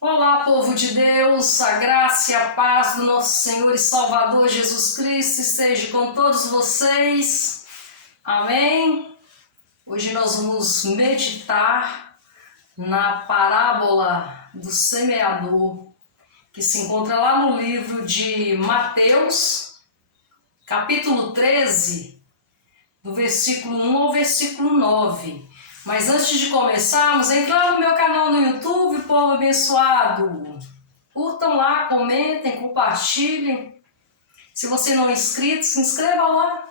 Olá, povo de Deus, a graça e a paz do nosso Senhor e Salvador Jesus Cristo esteja com todos vocês. Amém? Hoje nós vamos meditar na parábola do semeador, que se encontra lá no livro de Mateus, capítulo 13, do versículo 1 ao versículo 9. Mas antes de começarmos, entrando no meu canal no YouTube, povo abençoado, curtam lá, comentem, compartilhem. Se você não é inscrito, se inscreva lá.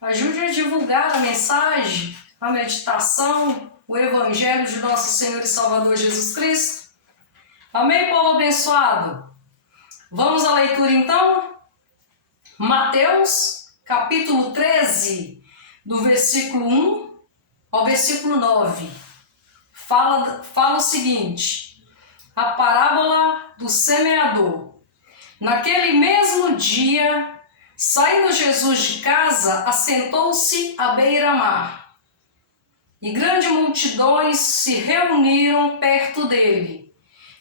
Ajude a divulgar a mensagem, a meditação, o Evangelho de nosso Senhor e Salvador Jesus Cristo. Amém, povo abençoado? Vamos à leitura então? Mateus, capítulo 13, do versículo 1 ao versículo 9, fala o seguinte: a parábola do semeador. Naquele mesmo dia, saindo Jesus de casa, assentou-se à beira-mar, e grandes multidões se reuniram perto dele,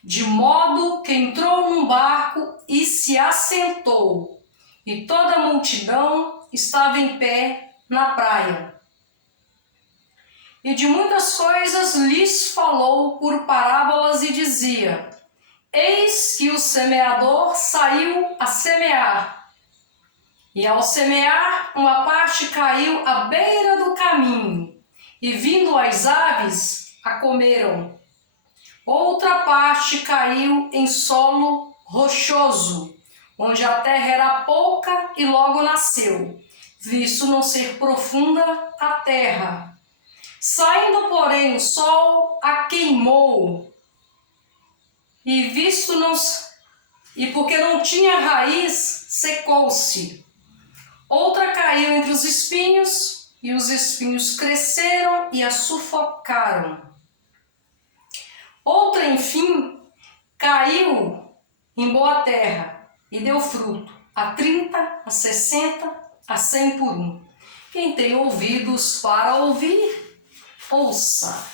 de modo que entrou num barco e se assentou, e toda a multidão estava em pé na praia. E de muitas coisas lhes falou por parábolas e dizia: eis que o semeador saiu a semear. E ao semear, uma parte caiu à beira do caminho, e vindo as aves, a comeram. Outra parte caiu em solo rochoso, onde a terra era pouca e logo nasceu, visto não ser profunda a terra. Saindo, porém, o sol a queimou, e porque não tinha raiz, secou-se. Outra caiu entre os espinhos, e os espinhos cresceram e a sufocaram. Outra, enfim, caiu em boa terra e deu fruto, a 30, a 60, a 100 por um. Quem tem ouvidos para ouvir, ouça.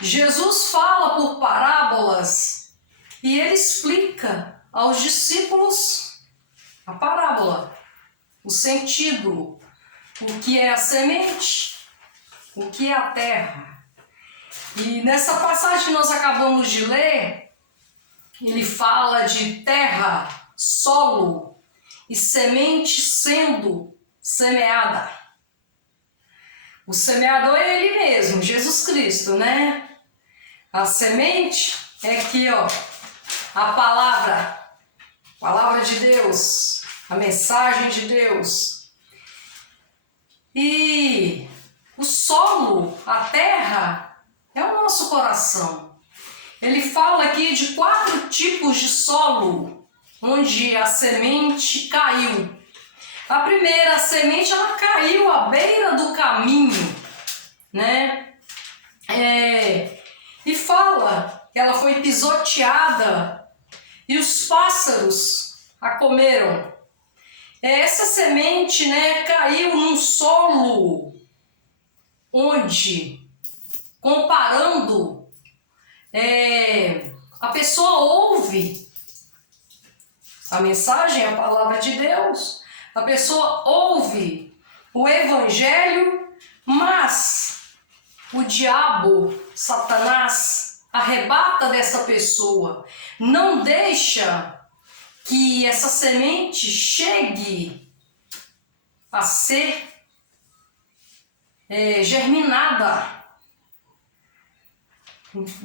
Jesus fala por parábolas e ele explica aos discípulos a parábola, o sentido, o que é a semente, o que é a terra. E nessa passagem que nós acabamos de ler, ele fala de terra, solo e semente sendo semeada. O semeador é ele mesmo, Jesus Cristo, né? A semente é aqui, ó, a palavra de Deus, a mensagem de Deus. E o solo, a terra, é o nosso coração. Ele fala aqui de 4 tipos de solo, onde a semente caiu. A primeira semente, ela caiu à beira do caminho, né? E fala que ela foi pisoteada e os pássaros a comeram. Essa semente, né, caiu num solo onde, comparando, a pessoa ouve a mensagem, a palavra de Deus. A pessoa ouve o Evangelho, mas o diabo, Satanás, arrebata dessa pessoa, não deixa que essa semente chegue a ser germinada.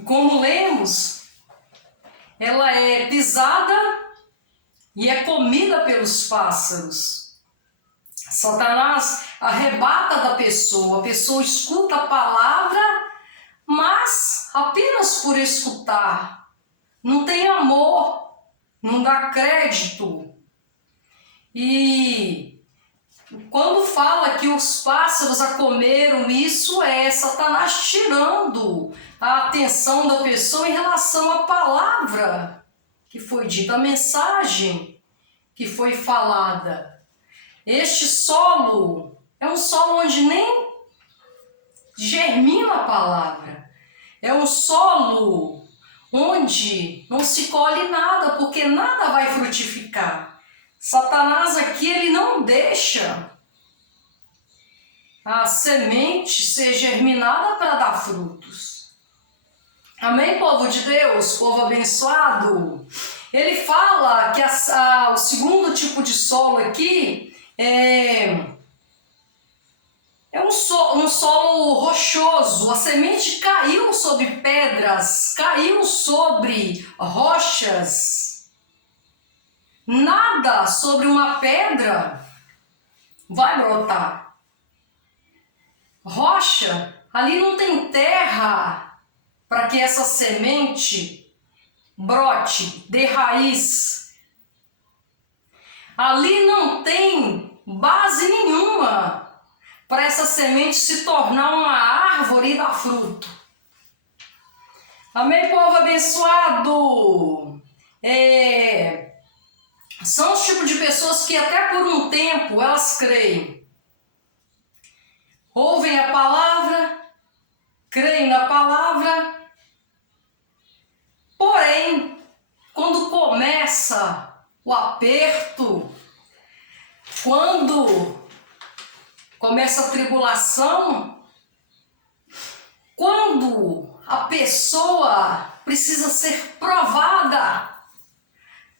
Como lemos, ela é pisada e é comida pelos pássaros. Satanás arrebata da pessoa, a pessoa escuta a palavra, mas apenas por escutar, não tem amor, não dá crédito. E quando fala que os pássaros a comeram, isso é Satanás tirando a atenção da pessoa em relação à palavra que foi dita, a mensagem que foi falada. Este solo é um solo onde nem germina a palavra. É um solo onde não se colhe nada, porque nada vai frutificar. Satanás aqui, ele não deixa a semente ser germinada para dar frutos. Amém, povo de Deus, povo abençoado? Ele fala que o segundo tipo de solo aqui é um solo rochoso. A semente caiu sobre pedras, caiu sobre rochas. Nada sobre uma pedra vai brotar. Rocha, ali não tem terra para que essa semente brote, dê raiz. Ali não tem base nenhuma para essa semente se tornar uma árvore e dar fruto. Amém, povo abençoado? São os tipos de pessoas que até por um tempo elas creem. Ouvem a palavra, creem na palavra, porém, quando começa o aperto, quando começa a tribulação, quando a pessoa precisa ser provada,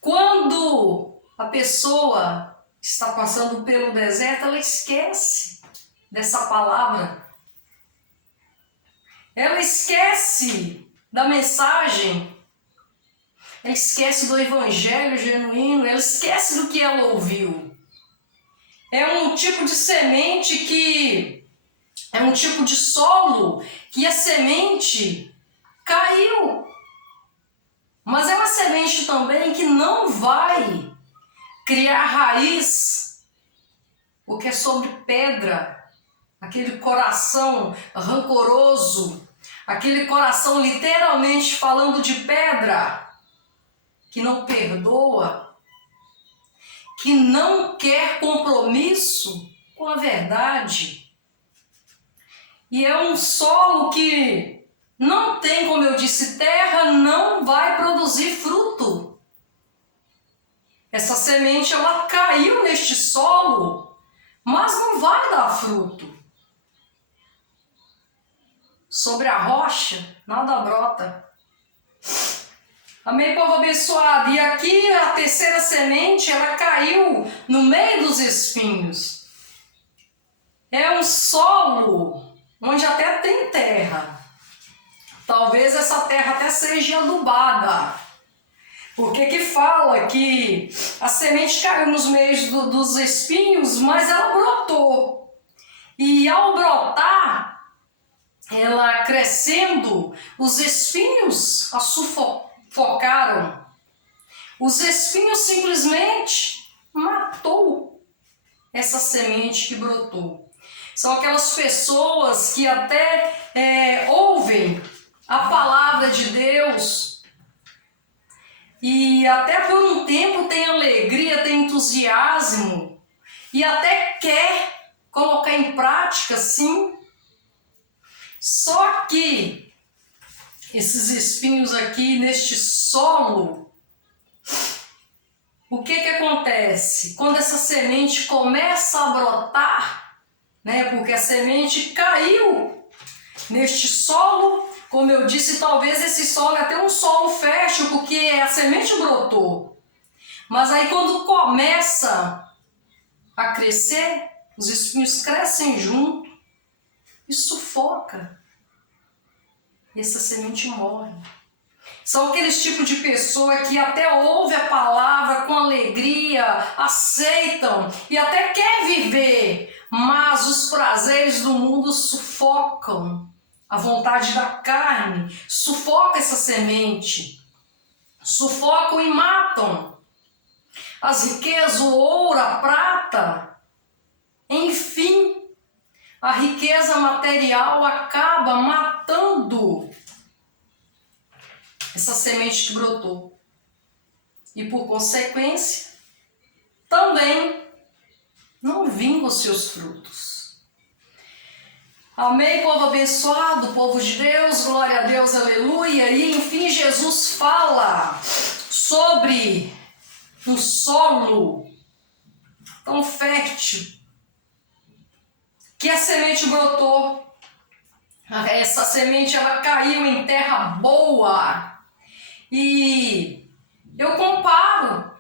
quando a pessoa está passando pelo deserto, ela esquece dessa palavra. Ela esquece da mensagem. Ela esquece do evangelho genuíno. Ela esquece do que ela ouviu. É um tipo de semente que... é um tipo de solo que a semente caiu. Mas é uma semente também que não vai criar raiz, porque é sobre pedra. Aquele coração rancoroso, aquele coração literalmente falando de pedra, que não perdoa, que não quer compromisso com a verdade. E é um solo que não tem, como eu disse, terra, não vai produzir fruto. Essa semente, ela caiu neste solo, mas não vai dar fruto. Sobre a rocha, nada brota. Amém, povo abençoado? E aqui a terceira semente, ela caiu no meio dos espinhos. É um solo onde até tem terra. Talvez essa terra até seja adubada. Porque que fala que a semente caiu nos meios dos espinhos, mas ela brotou. E ao brotar, ela crescendo, os espinhos a sufocaram. Os espinhos simplesmente matou essa semente que brotou. São aquelas pessoas que até ouvem a palavra de Deus e até por um tempo tem alegria, tem entusiasmo e até quer colocar em prática, sim. Só que esses espinhos aqui neste solo, o que acontece? Quando essa semente começa a brotar, né? Porque a semente caiu neste solo, como eu disse, talvez esse solo é até um solo fértil, porque a semente brotou. Mas aí quando começa a crescer, os espinhos crescem junto e sufoca. E essa semente morre. São aqueles tipos de pessoa que até ouve a palavra com alegria, aceitam e até quer viver, mas os prazeres do mundo sufocam a vontade da carne, sufoca essa semente, sufocam e matam as riquezas, o ouro, a prata, enfim, a riqueza material acaba matando essa semente que brotou. E por consequência, também não vinga os seus frutos. Amém, povo abençoado, povo de Deus, glória a Deus, aleluia. E enfim, Jesus fala sobre um solo tão fértil que a semente brotou. Essa semente ela caiu em terra boa. E eu comparo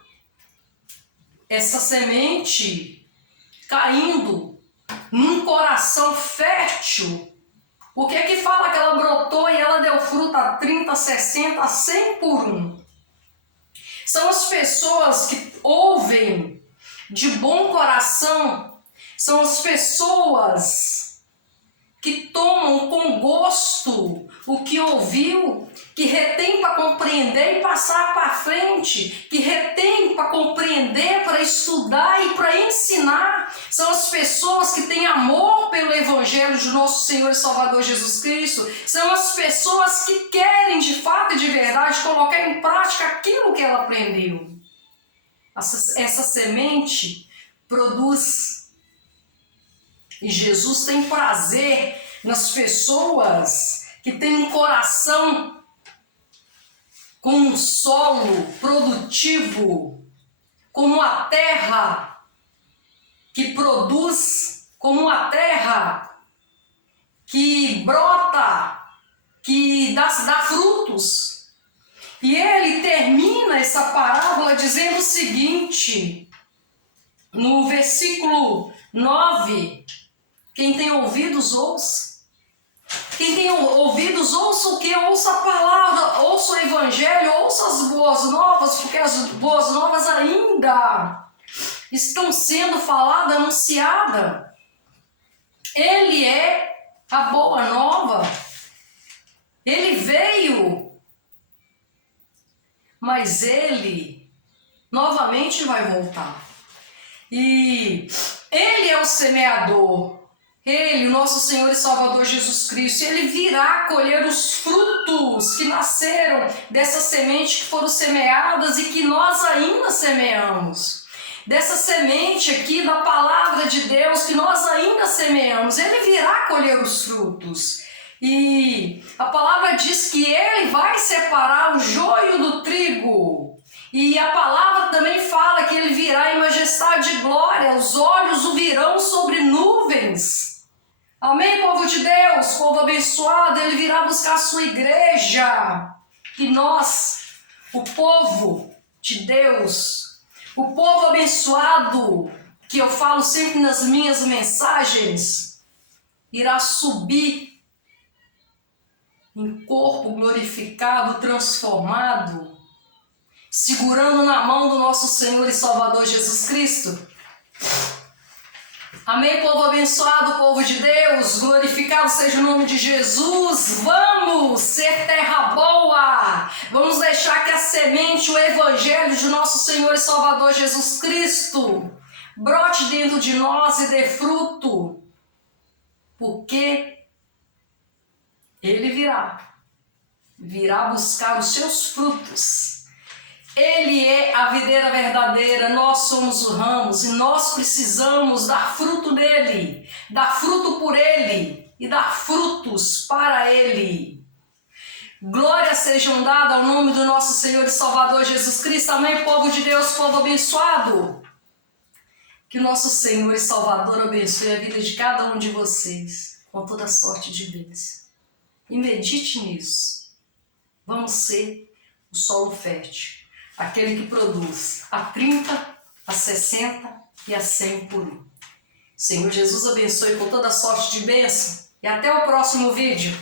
essa semente caindo num coração fértil. O que é que fala que ela brotou e ela deu fruto a 30, 60, 100 por um? São as pessoas que ouvem de bom coração, são as pessoas que tomam com gosto o que ouviu, que retém para compreender e passar para frente, que retém para compreender, para estudar e para ensinar. São as pessoas que têm amor pelo Evangelho de nosso Senhor e Salvador Jesus Cristo. São as pessoas que querem de fato e de verdade colocar em prática aquilo que ela aprendeu. Essa semente produz. E Jesus tem prazer nas pessoas que têm um coração com um solo produtivo, como a terra que produz, como a terra que brota, que dá frutos. E ele termina essa parábola dizendo o seguinte, no versículo 9, quem tem ouvidos, ouça. Quem tem ouvidos, ouça o que? Ouça a palavra, ouça o Evangelho, ouça as boas novas, porque as boas novas ainda estão sendo faladas, anunciadas. Ele é a boa nova. Ele veio, mas ele novamente vai voltar. E ele é o semeador. Ele, o nosso Senhor e Salvador Jesus Cristo, ele virá colher os frutos que nasceram dessa semente que foram semeadas e que nós ainda semeamos. Dessa semente aqui da palavra de Deus que nós ainda semeamos, ele virá colher os frutos. E a palavra diz que ele vai separar o joio do trigo. E a palavra também fala que ele virá em majestade e glória, os olhos o virão sobre nuvens. Amém, povo de Deus, povo abençoado, ele virá buscar a sua igreja. E nós, o povo de Deus, o povo abençoado, que eu falo sempre nas minhas mensagens, irá subir em corpo glorificado, transformado, segurando na mão do nosso Senhor e Salvador Jesus Cristo. Amém, povo abençoado, povo de Deus, glorificado seja o nome de Jesus. Vamos ser terra boa, vamos deixar que a semente, o Evangelho de nosso Senhor e Salvador Jesus Cristo brote dentro de nós e dê fruto, porque ele virá buscar os seus frutos. Ele é a videira verdadeira, nós somos os ramos e nós precisamos dar fruto dele, dar fruto por ele e dar frutos para ele. Glórias sejam dadas ao nome do nosso Senhor e Salvador Jesus Cristo. Amém, povo de Deus, povo abençoado. Que o nosso Senhor e Salvador abençoe a vida de cada um de vocês com toda sorte de bênção. E medite nisso. Vamos ser o solo fértil. Aquele que produz a 30, a 60 e a 100 por um. Senhor Jesus abençoe com toda sorte de bênção e até o próximo vídeo.